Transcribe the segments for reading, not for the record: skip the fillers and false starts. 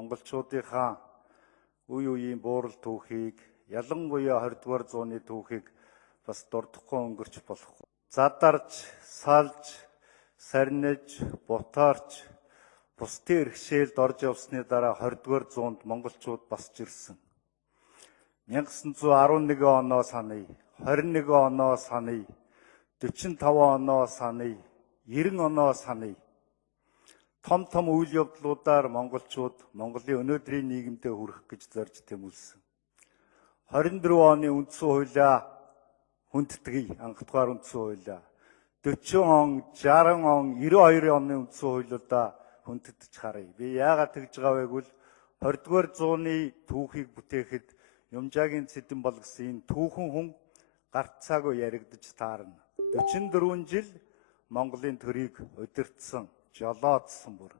монголчуудынхаа үе үеийн буурал түүхийг ялангуяа 20-р зууны түүхийг бас дурдахгүй өнгөрч болохгүй. Задарч, салж, сарниж, бутаарч, бусдын иргэшээлд орж явсны дараа 20-р зуунд монголчууд басж ирсэн. 1911 оноо саная, 21 оноо саная, 45 оноо саная, 90 оноо саная. Том үйл явдлуудаар монголчууд Монголын өнөөдрийн нийгэмдээ хүрэх гэж зорж тэмүүлсэн. 24 оны үндсэн хуулиа хүндтгэе, анх дугаар үндсэн хуулиа. 40 он, 60 он, 92 оны үндсэн хуулиудаа хүндэтгэж харъя. Би яагаад тэгж байгаа вэ гэвэл 20-р зууны түүхийг бүтээхэд Юмжаагийн Цэдэн бол гэсэн энэ түүхэн хүн гарцаагүй яригдж таарна. 44 жил Монголын төрийг удирдсан, жолоодсон бүр.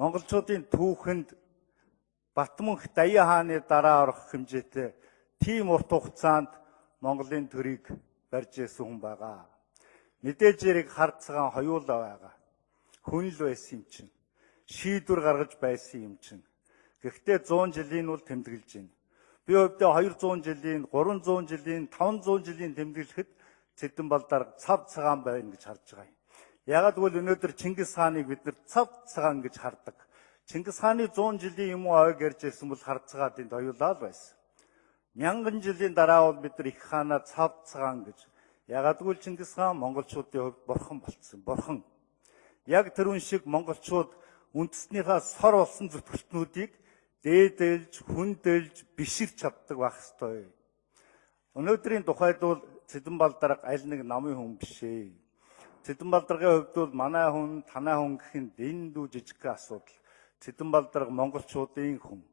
Монголчуудын түүхэнд Батмөнх Даяа хааны дараа орох хэмжээтэй тийм урт хугацаанд Монголын төрийг барьж ирсэн хүн байгаа. Мэдээж яриг харцгаан хоёулаа байгаа. Хүн л байсан юм чинь. Шийдвэр гаргаж байсан юм чинь. Гэхдээ 100 жилийн бол тэмдэглэж байна. Би өвдөө 200 жилийн, 300 жилийн, 500 жилийн тэмдэглэхэд Цэдэн балдар цав цагаан байна гэж харж байгаа юм. Ягаад гэвэл өнөөдөр Чингис хааныг бид нар цав цагаан гэж хардаг. Чингис хааны 100 жилийн юм уу ойг ярьж ирсэн бол харцгаа тэнд хоёулаа л байсан. 1000 жилийн дараа бол бид нар их хаанаа цав цагаан гэж. Ягаад гэвэл Чингис хаан монголчуудын хувьд бурхан болцсон. Бурхан. Яг тэрүүн шиг монголчууд үндэснийхээ сор болсон зүтгэлтнүүдийг дээдэлж, хүндэлж, биширч чаддаг байх ёстой. Өнөөдрийн тухайд бол Цэдэн балдар аль нэг намын хүн биш ээ. Цэдэн балдаргийн хувьд бол манай хүн, танай хүн гэх нь дэндүү жижиг асуудал. Цэдэн балдар монголчуудын хүн.